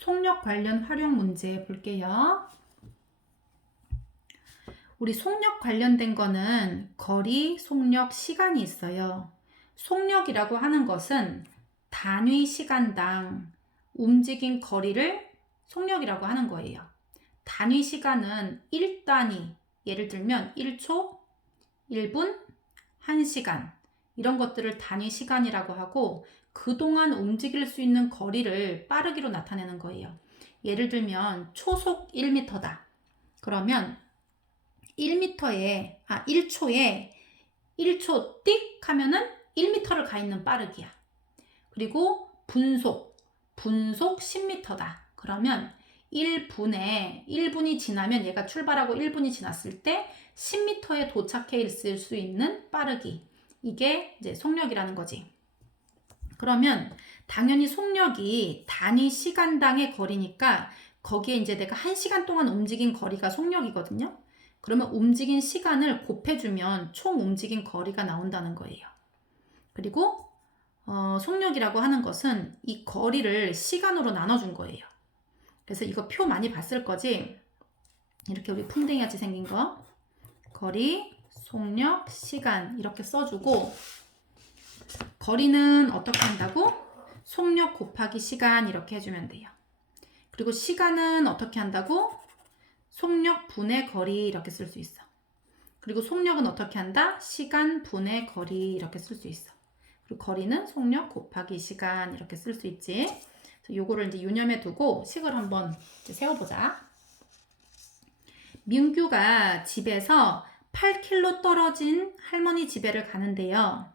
속력 관련 활용 문제 볼게요. 우리 속력 관련된 거는 거리, 속력, 시간이 있어요. 속력이라고 하는 것은 단위 시간당 움직인 거리를 속력이라고 하는 거예요. 단위 시간은 1단위, 예를 들면 1초, 1분, 1시간 이런 것들을 단위 시간이라고 하고 그동안 움직일 수 있는 거리를 빠르기로 나타내는 거예요. 예를 들면 초속 1m다. 그러면 1초에 1초 띡 하면은 1m를 가 있는 빠르기야. 그리고 분속 10m다. 그러면 1분이 지나면 얘가 출발하고 1분이 지났을 때 10m에 도착해 있을 수 있는 빠르기. 이게 이제 속력이라는 거지. 그러면 당연히 속력이 단위 시간당의 거리니까 거기에 이제 내가 1시간 동안 움직인 거리가 속력이거든요. 그러면 움직인 시간을 곱해주면 총 움직인 거리가 나온다는 거예요. 그리고 속력이라고 하는 것은 이 거리를 시간으로 나눠준 거예요. 그래서 이거 표 많이 봤을 거지? 이렇게 우리 풍뎅이같이 생긴 거. 거리, 속력, 시간 이렇게 써주고 거리는 어떻게 한다고? 속력 곱하기 시간 이렇게 해주면 돼요. 그리고 시간은 어떻게 한다고? 속력 분의 거리 이렇게 쓸 수 있어. 그리고 속력은 어떻게 한다? 시간 분의 거리 이렇게 쓸 수 있어. 그리고 거리는 속력 곱하기 시간 이렇게 쓸 수 있지. 요거를 이제 유념해 두고 식을 한번 이제 세워보자. 민규가 집에서 8km 떨어진 할머니 집에를 가는데요.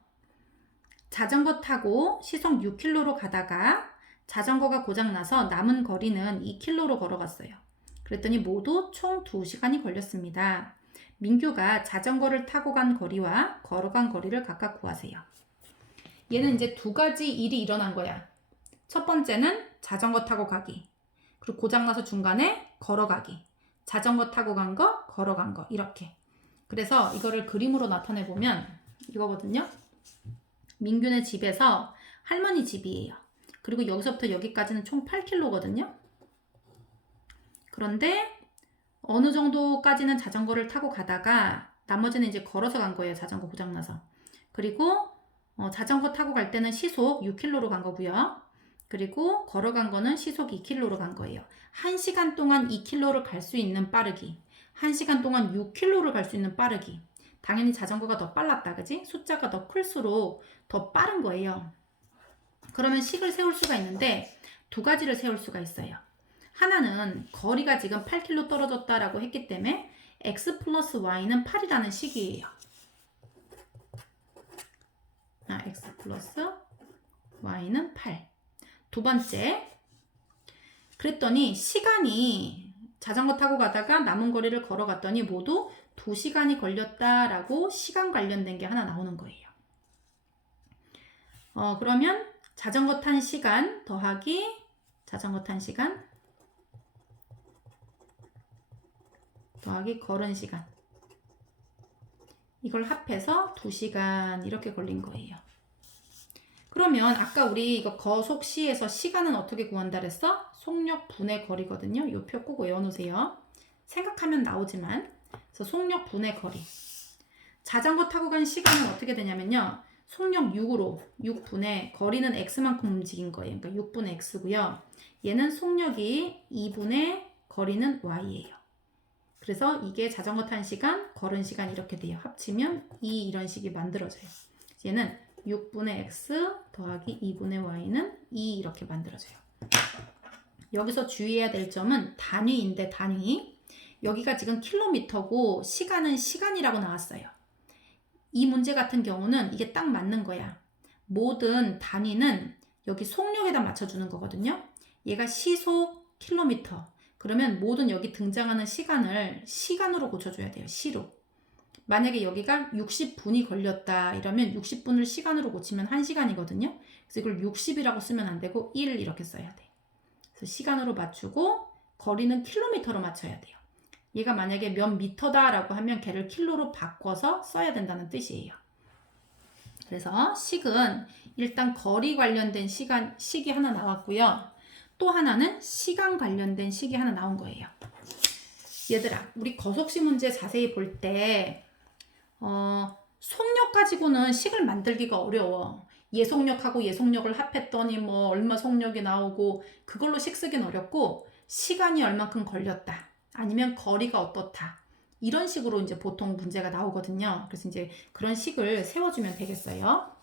자전거 타고 시속 6km로 가다가 자전거가 고장나서 남은 거리는 2km로 걸어갔어요. 그랬더니 모두 총 2시간이 걸렸습니다. 민규가 자전거를 타고 간 거리와 걸어간 거리를 각각 구하세요. 얘는 이제 두 가지 일이 일어난 거야. 첫 번째는 자전거 타고 가기. 그리고 고장나서 중간에 걸어가기. 자전거 타고 간 거, 걸어간 거 이렇게. 그래서 이거를 그림으로 나타내 보면 이거거든요. 민규네 집에서 할머니 집이에요. 그리고 여기서부터 여기까지는 총 8km거든요. 그런데 어느 정도까지는 자전거를 타고 가다가 나머지는 이제 걸어서 간 거예요. 자전거 고장나서. 그리고 자전거 타고 갈 때는 시속 6km로 간 거고요. 그리고 걸어간 거는 시속 2km로 간 거예요. 1시간 동안 2km를 갈 수 있는 빠르기. 1시간 동안 6km를 갈 수 있는 빠르기. 당연히 자전거가 더 빨랐다. 그지? 숫자가 더 클수록 더 빠른 거예요. 그러면 식을 세울 수가 있는데 두 가지를 세울 수가 있어요. 하나는 거리가 지금 8km 떨어졌다라고 했기 때문에 x 플러스 y는 8이라는 식이에요. x 플러스 y는 8. 두 번째, 그랬더니 시간이 자전거 타고 가다가 남은 거리를 걸어갔더니 모두 2시간이 걸렸다라고 시간 관련된 게 하나 나오는 거예요. 그러면 자전거 탄 시간 더하기 자전거 탄 시간 더하기 걸은 시간. 이걸 합해서 2시간 이렇게 걸린 거예요. 그러면 아까 우리 이거 거속시에서 시간은 어떻게 구한다 그랬어? 속력 분의 거리거든요. 이 표 꼭 외워놓으세요. 생각하면 나오지만. 그래서 속력 분의 거리. 자전거 타고 간 시간은 어떻게 되냐면요. 속력 6분의 거리는 x만큼 움직인 거예요. 그러니까 6분의 x고요. 얘는 속력이 2분의 거리는 y예요. 그래서 이게 자전거 탄 시간, 걸은 시간 이렇게 돼요. 합치면 2 이런 식이 만들어져요. 얘는 6분의 x 더하기 2분의 y는 2 이렇게 만들어져요. 여기서 주의해야 될 점은 단위인데 단위. 여기가 지금 킬로미터고 시간은 시간이라고 나왔어요. 이 문제 같은 경우는 이게 딱 맞는 거야. 모든 단위는 여기 속력에다 맞춰주는 거거든요. 얘가 시속 킬로미터. 그러면 모든 여기 등장하는 시간을 시간으로 고쳐줘야 돼요. 시로. 만약에 여기가 60분이 걸렸다 이러면 60분을 시간으로 고치면 1시간이거든요. 그래서 이걸 60이라고 쓰면 안 되고 1 이렇게 써야 돼. 그래서 시간으로 맞추고 거리는 킬로미터로 맞춰야 돼요. 얘가 만약에 몇 미터다라고 하면 걔를 킬로로 바꿔서 써야 된다는 뜻이에요. 그래서 식은 일단 거리 관련된 식이 하나 나왔고요. 또 하나는 시간 관련된 식이 하나 나온 거예요. 얘들아, 우리 거속식 문제 자세히 볼 때 속력 가지고는 식을 만들기가 어려워. 예속력하고 예속력을 합했더니 뭐 얼마 속력이 나오고 그걸로 식 쓰긴 어렵고 시간이 얼만큼 걸렸다. 아니면 거리가 어떻다. 이런 식으로 이제 보통 문제가 나오거든요. 그래서 이제 그런 식을 세워주면 되겠어요.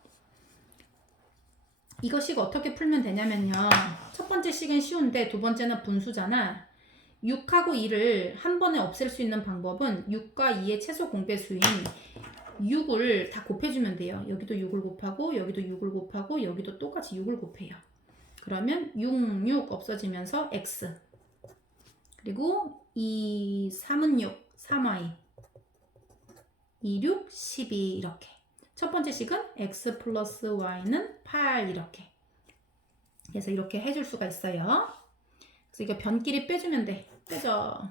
이거 식 어떻게 풀면 되냐면요. 첫 번째 식은 쉬운데 두 번째는 분수잖아. 6하고 2를 한 번에 없앨 수 있는 방법은 6과 2의 최소 공배수인 6을 다 곱해주면 돼요. 여기도 6을 곱하고 여기도 6을 곱하고 여기도 똑같이 6을 곱해요. 그러면 6, 6 없어지면서 x 그리고 2, 3은 6, 3y 2, 6, 12 이렇게. 첫 번째 식은 x 플러스 y는 8 이렇게. 그래서 이렇게 해줄 수가 있어요. 그래서 이거 변끼리 빼주면 돼. 빼줘.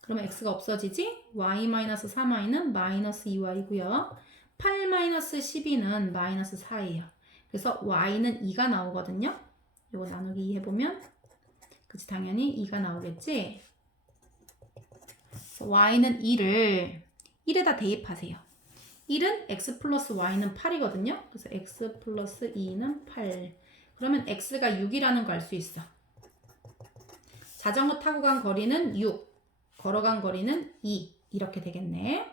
그러면 x가 없어지지? y-3y는 마이너스 2y고요. 8-12는 마이너스 4예요. 그래서 y는 2가 나오거든요. 이거 나누기 2 해보면 그치 당연히 2가 나오겠지? 그래서 y는 2를 1에다 대입하세요. 1은 x 플러스 y는 8이거든요. 그래서 x 플러스 2는 8. 그러면 x가 6이라는 거 알 수 있어. 자전거 타고 간 거리는 6. 걸어간 거리는 2. 이렇게 되겠네.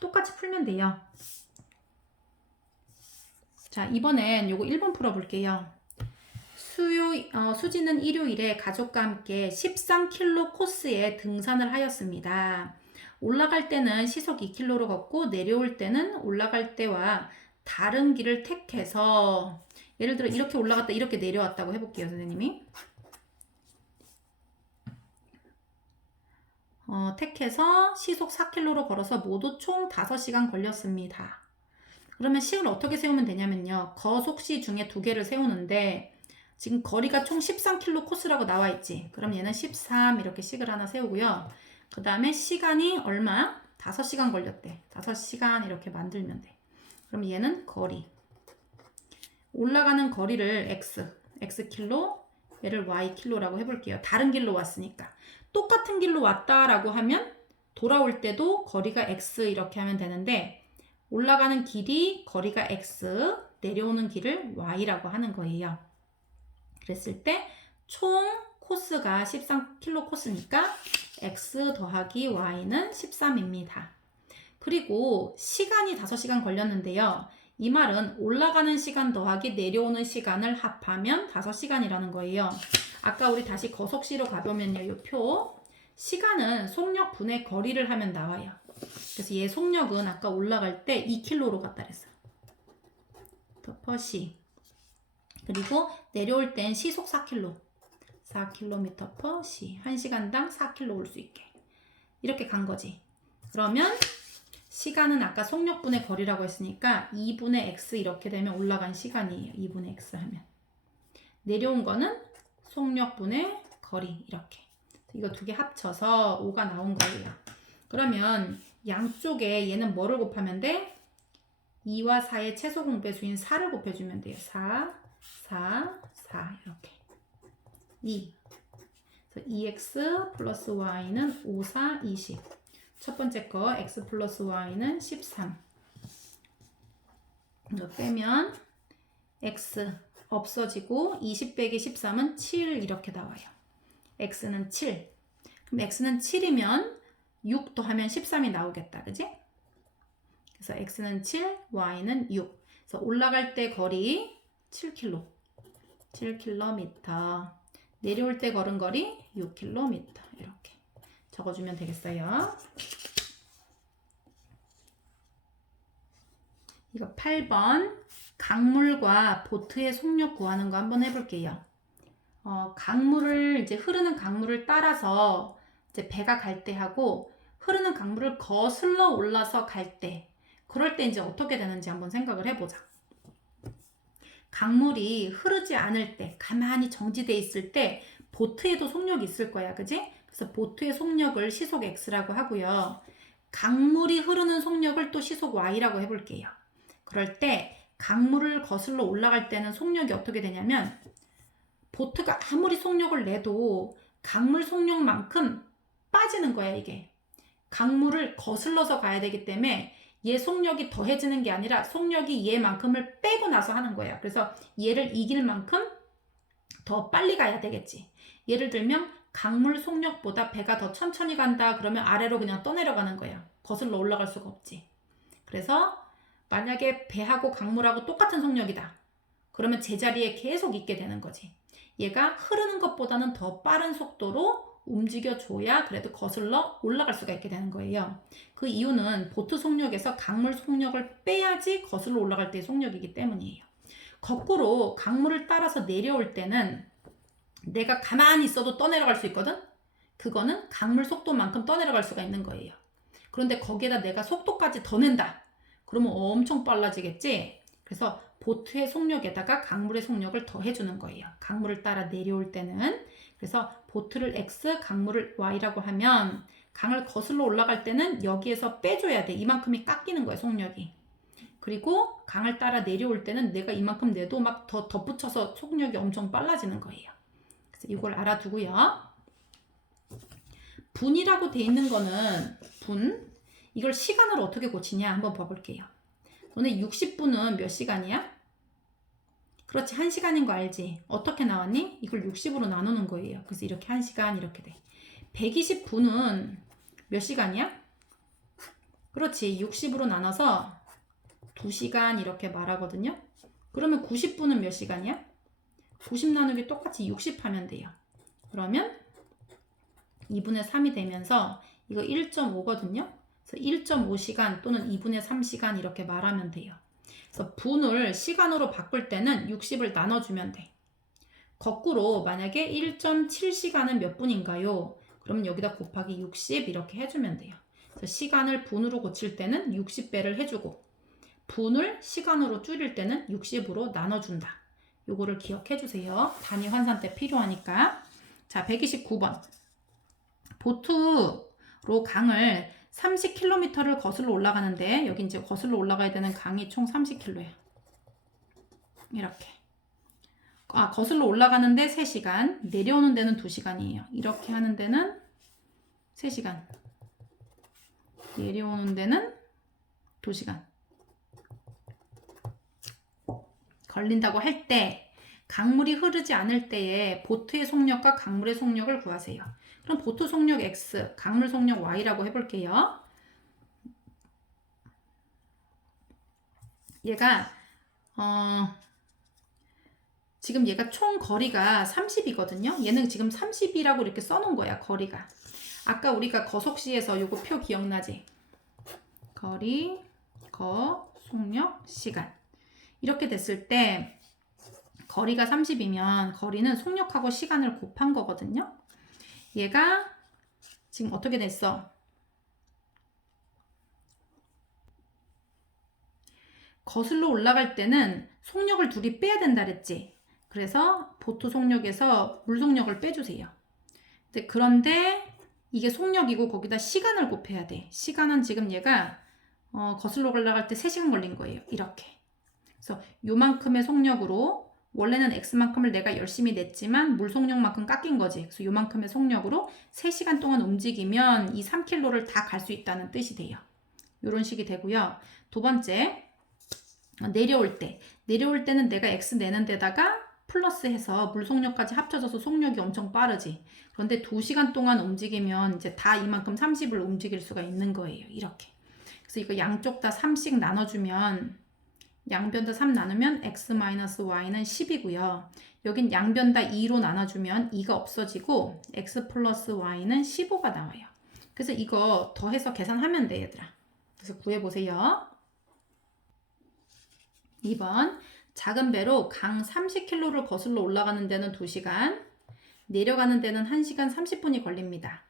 똑같이 풀면 돼요. 자, 이번엔 요거 1번 풀어볼게요. 수지는 일요일에 가족과 함께 13km 코스에 등산을 하였습니다. 올라갈 때는 시속 2km로 걷고 내려올 때는 올라갈 때와 다른 길을 택해서 예를 들어 이렇게 올라갔다 이렇게 내려왔다고 해볼게요, 선생님이. 택해서 시속 4km로 걸어서 모두 총 5시간 걸렸습니다. 그러면 식을 어떻게 세우면 되냐면요. 거속시 중에 두 개를 세우는데 지금 거리가 총 13km 코스라고 나와 있지. 그럼 얘는 13 이렇게 식을 하나 세우고요. 그 다음에 시간이 얼마? 5시간 걸렸대. 5시간 이렇게 만들면 돼. 그럼 얘는 거리. 올라가는 거리를 x 킬로, 얘를 y 킬로라고 해볼게요. 다른 길로 왔으니까. 똑같은 길로 왔다라고 하면 돌아올 때도 거리가 x 이렇게 하면 되는데 올라가는 길이 거리가 x, 내려오는 길을 y라고 하는 거예요. 그랬을 때 총 코스가 13km 코스니까 x 더하기 y는 13입니다. 그리고 시간이 5시간 걸렸는데요. 이 말은 올라가는 시간 더하기 내려오는 시간을 합하면 5시간이라는 거예요. 아까 우리 다시 거속시로 가보면요. 이 표 시간은 속력 분의 거리를 하면 나와요. 그래서 얘 속력은 아까 올라갈 때 2km로 갔다 그랬어요. 퍼시. 그리고 내려올 땐 시속 4km. 4km per 시. 1시간당 4km 올 수 있게. 이렇게 간 거지. 그러면 시간은 아까 속력분의 거리라고 했으니까 2분의 x 이렇게 되면 올라간 시간이에요. 2분의 x 하면. 내려온 거는 속력분의 거리 이렇게. 이거 두 개 합쳐서 5가 나온 거예요. 그러면 양쪽에 얘는 뭐를 곱하면 돼? 2와 4의 최소 공배수인 4를 곱해주면 돼요. 4, 4, 4 이렇게. 2. 그래서 2x 플러스 y는 5, 4, 20. 첫 번째 거 x 플러스 y는 13. 이거 빼면 x 없어지고 20 빼기 13은 7 이렇게 나와요. x는 7. 그럼 x는 7이면 6 더하면 13이 나오겠다. 그지? 그래서 x는 7, y는 6. 그래서 올라갈 때 거리 7km. 7km. 내려올 때 걸은 거리 6km. 이렇게 적어주면 되겠어요. 이거 8번 강물과 보트의 속력 구하는 거 한번 해볼게요. 강물을 이제 흐르는 강물을 따라서 이제 배가 갈 때 하고 흐르는 강물을 거슬러 올라서 갈 때 그럴 때 이제 어떻게 되는지 한번 생각을 해보자. 강물이 흐르지 않을 때 가만히 정지돼 있을 때 보트에도 속력이 있을 거야. 그지? 그래서 보트의 속력을 시속 x라고 하고요. 강물이 흐르는 속력을 또 시속 y라고 해볼게요. 그럴 때 강물을 거슬러 올라갈 때는 속력이 어떻게 되냐면 보트가 아무리 속력을 내도 강물 속력만큼 빠지는 거야, 이게. 강물을 거슬러서 가야 되기 때문에 얘 속력이 더해지는 게 아니라 속력이 얘만큼을 빼고 나서 하는 거야. 그래서 얘를 이길 만큼 더 빨리 가야 되겠지. 예를 들면 강물 속력보다 배가 더 천천히 간다 그러면 아래로 그냥 떠내려가는 거야. 거슬러 올라갈 수가 없지. 그래서 만약에 배하고 강물하고 똑같은 속력이다. 그러면 제자리에 계속 있게 되는 거지. 얘가 흐르는 것보다는 더 빠른 속도로 움직여줘야 그래도 거슬러 올라갈 수가 있게 되는 거예요. 그 이유는 보트 속력에서 강물 속력을 빼야지 거슬러 올라갈 때의 속력이기 때문이에요. 거꾸로 강물을 따라서 내려올 때는 내가 가만히 있어도 떠내려갈 수 있거든? 그거는 강물 속도만큼 떠내려갈 수가 있는 거예요. 그런데 거기에다 내가 속도까지 더 낸다. 그러면 엄청 빨라지겠지? 그래서 보트의 속력에다가 강물의 속력을 더 해주는 거예요. 강물을 따라 내려올 때는. 그래서 보트를 X, 강물을 Y라고 하면 강을 거슬러 올라갈 때는 여기에서 빼줘야 돼. 이만큼이 깎이는 거야, 속력이. 그리고 강을 따라 내려올 때는 내가 이만큼 내도 막 더 덧붙여서 속력이 엄청 빨라지는 거예요. 그래서 이걸 알아두고요. 분이라고 돼 있는 거는 분. 이걸 시간을 어떻게 고치냐 한번 봐볼게요. 너네 60분은 몇 시간이야? 그렇지, 1시간인 거 알지? 어떻게 나왔니? 이걸 60으로 나누는 거예요. 그래서 이렇게 1시간 이렇게 돼. 120분은 몇 시간이야? 그렇지, 60으로 나눠서 2시간 이렇게 말하거든요. 그러면 90분은 몇 시간이야? 90 나누기 똑같이 60 하면 돼요. 그러면 2분의 3이 되면서 이거 1.5거든요. 그래서 1.5시간 또는 2분의 3시간 이렇게 말하면 돼요. 그래서 분을 시간으로 바꿀 때는 60을 나눠주면 돼. 거꾸로 만약에 1.7시간은 몇 분인가요? 그러면 여기다 곱하기 60 이렇게 해주면 돼요. 그래서 시간을 분으로 고칠 때는 60배를 해주고 분을 시간으로 줄일 때는 60으로 나눠준다. 요거를 기억해 주세요. 단위 환산 때 필요하니까. 자, 129번. 보트로 강을 30km를 거슬러 올라가는데 여기 이제 거슬러 올라가야 되는 강이 총 30km야. 이렇게. 거슬러 올라가는데 3시간, 내려오는 데는 2시간이에요. 이렇게 하는 데는 3시간. 내려오는 데는 2시간. 걸린다고 할 때 강물이 흐르지 않을 때에 보트의 속력과 강물의 속력을 구하세요. 그럼 보트 속력 X, 강물 속력 Y라고 해볼게요. 얘가 지금 얘가 총 거리가 30이거든요. 얘는 지금 30이라고 이렇게 써놓은 거야, 거리가. 아까 우리가 거속시에서 요거 표 기억나지? 거리, 속력, 시간. 이렇게 됐을 때 거리가 30이면 거리는 속력하고 시간을 곱한 거거든요. 얘가 지금 어떻게 됐어? 거슬러 올라갈 때는 속력을 둘이 빼야 된다 그랬지. 그래서 보트 속력에서 물 속력을 빼주세요. 그런데 이게 속력이고 거기다 시간을 곱해야 돼. 시간은 지금 얘가 거슬러 올라갈 때 3시간 걸린 거예요. 이렇게. 그래서 요만큼의 속력으로 원래는 X만큼을 내가 열심히 냈지만 물 속력만큼 깎인 거지. 그래서 요만큼의 속력으로 3시간 동안 움직이면 이 3km를 다 갈 수 있다는 뜻이 돼요. 요런 식이 되고요. 두 번째, 내려올 때. 내려올 때는 내가 X 내는 데다가 플러스해서 물 속력까지 합쳐져서 속력이 엄청 빠르지. 그런데 2시간 동안 움직이면 이제 다 이만큼 30을 움직일 수가 있는 거예요. 이렇게. 그래서 이거 양쪽 다 3씩 나눠주면 양변 다 3 나누면 x-y는 10이고요. 여긴 양변 다 2로 나눠주면 2가 없어지고 x 플러스 y는 15가 나와요. 그래서 이거 더해서 계산하면 돼, 얘들아. 그래서 구해보세요. 2번. 작은 배로 강 30km를 거슬러 올라가는 데는 2시간, 내려가는 데는 1시간 30분이 걸립니다.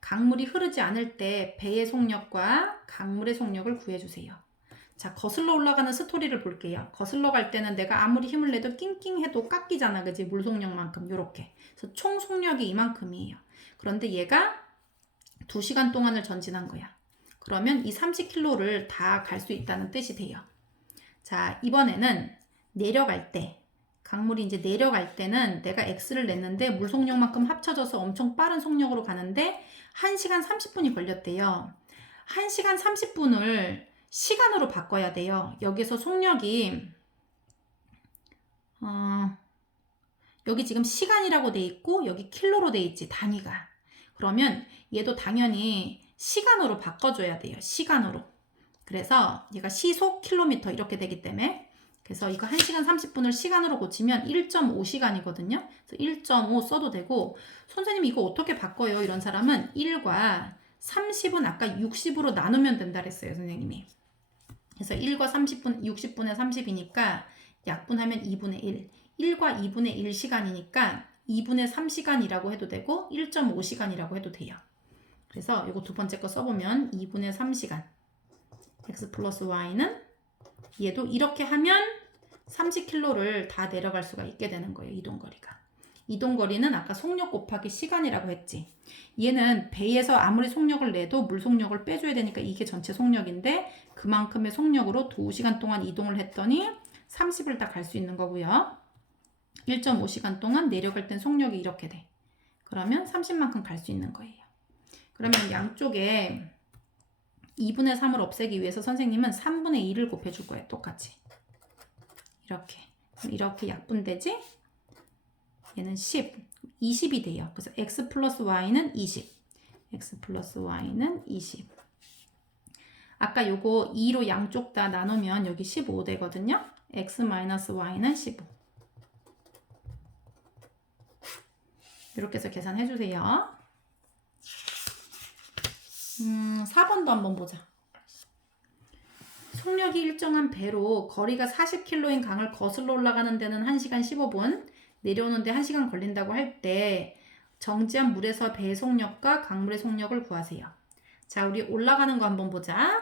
강물이 흐르지 않을 때 배의 속력과 강물의 속력을 구해주세요. 자, 거슬러 올라가는 스토리를 볼게요. 거슬러 갈 때는 내가 아무리 힘을 내도 낑낑해도 깎이잖아, 그지? 물 속력만큼 요렇게. 그래서 총 속력이 이만큼이에요. 그런데 얘가 2시간 동안을 전진한 거야. 그러면 이 30km를 다 갈 수 있다는 뜻이 돼요. 자, 이번에는 내려갈 때 강물이 이제 내려갈 때는 내가 X를 냈는데 물 속력만큼 합쳐져서 엄청 빠른 속력으로 가는데 1시간 30분이 걸렸대요. 1시간 30분을 시간으로 바꿔야 돼요. 여기서 속력이 여기 지금 시간이라고 돼 있고 여기 킬로로 돼 있지, 단위가. 그러면 얘도 당연히 시간으로 바꿔줘야 돼요. 시간으로. 그래서 얘가 시속 킬로미터 이렇게 되기 때문에, 그래서 이거 1시간 30분을 시간으로 고치면 1.5시간이거든요. 그래서 1.5 써도 되고, 선생님 이거 어떻게 바꿔요? 이런 사람은 1과 30은 아까 60으로 나누면 된다 그랬어요, 선생님이. 그래서 1과 30분, 60분의 30이니까 약분하면 2분의 1. 1과 2분의 1 시간이니까 2분의 3시간이라고 해도 되고 1.5시간이라고 해도 돼요. 그래서 이거 두 번째 거 써보면 2분의 3시간. x 플러스 y는 얘도 이렇게 하면 30km를 다 내려갈 수가 있게 되는 거예요. 이동거리가. 이동거리는 아까 속력 곱하기 시간이라고 했지. 얘는 배에서 아무리 속력을 내도 물 속력을 빼줘야 되니까 이게 전체 속력인데 그만큼의 속력으로 2시간 동안 이동을 했더니 30을 다 갈 수 있는 거고요. 1.5시간 동안 내려갈 땐 속력이 이렇게 돼. 그러면 30만큼 갈 수 있는 거예요. 그러면 양쪽에 2분의 3을 없애기 위해서 선생님은 3분의 2를 곱해줄 거예요. 똑같이. 이렇게 약분되지? 얘는 10, 20이 돼요. 그래서 x 플러스 y는 20. x 플러스 y는 20. 아까 요거 2로 양쪽 다 나누면 여기 15 되거든요. x 마이너스 y는 15. 이렇게 해서 계산해 주세요. 4번도 한번 보자. 속력이 일정한 배로 거리가 40km인 강을 거슬러 올라가는 데는 1시간 15분, 내려오는 데 1시간 걸린다고 할 때 정지한 물에서 배의 속력과 강물의 속력을 구하세요. 자, 우리 올라가는 거 한번 보자.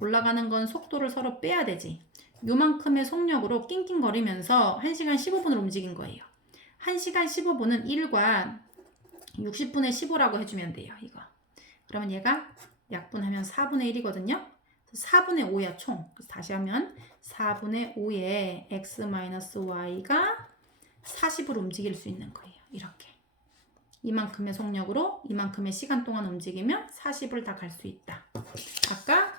올라가는 건 속도를 서로 빼야 되지. 요만큼의 속력으로 낑낑거리면서 1시간 15분을 움직인 거예요. 1시간 15분은 1과 60분의 15라고 해주면 돼요. 이거. 그러면 얘가 약분하면 4분의 1이거든요. 4분의 5야 총. 그래서 다시 하면 4분의 5에 x-y가 40으로 움직일 수 있는 거예요. 이렇게. 이만큼의 속력으로 이만큼의 시간 동안 움직이면 40을 다 갈 수 있다. 아까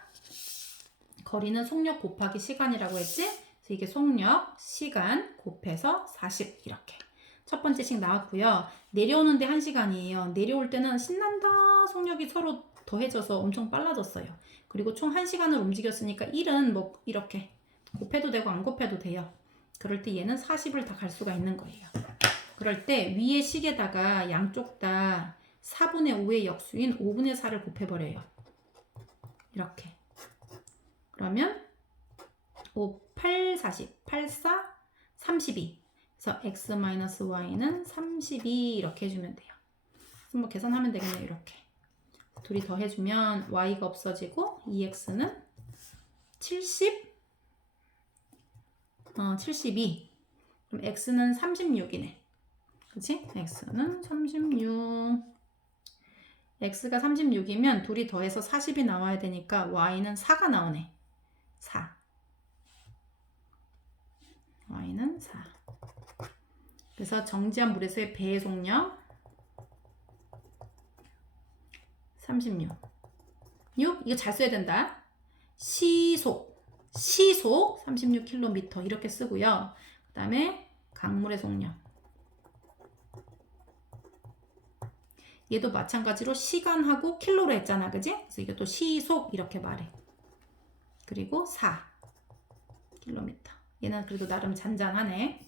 거리는 속력 곱하기 시간이라고 했지? 그래서 이게 속력, 시간 곱해서 40 이렇게. 첫 번째 식 나왔고요. 내려오는데 1시간이에요. 내려올 때는 신난다. 속력이 서로 더해져서 엄청 빨라졌어요. 그리고 총 1시간을 움직였으니까 1은 뭐 이렇게 곱해도 되고 안 곱해도 돼요. 그럴 때 얘는 40을 다 갈 수가 있는 거예요. 그럴 때 위의 식에다가 양쪽 다 4분의 5의 역수인 5분의 4를 곱해버려요. 이렇게. 그러면 5, 8, 40, 8, 4, 32. 그래서 x-y는 32 이렇게 해주면 돼요. 그래서 뭐 계산하면 되겠네요. 이렇게. 둘이 더해주면 y가 없어지고 2x는 72. 그럼 x는 36이네. 그치? x는 36. x가 36이면 둘이 더해서 40이 나와야 되니까 y는 4가 나오네. 4. y는 4. 그래서 정지한 물에서의 배의 속력 36. 6. 이거 잘 써야 된다. 시속 36km 이렇게 쓰고요. 그 다음에 강물의 속력. 얘도 마찬가지로 시간하고 킬로로 했잖아. 그지? 그래서 이게 또 시속 이렇게 말해. 그리고 4km. 얘는 그래도 나름 잔잔하네.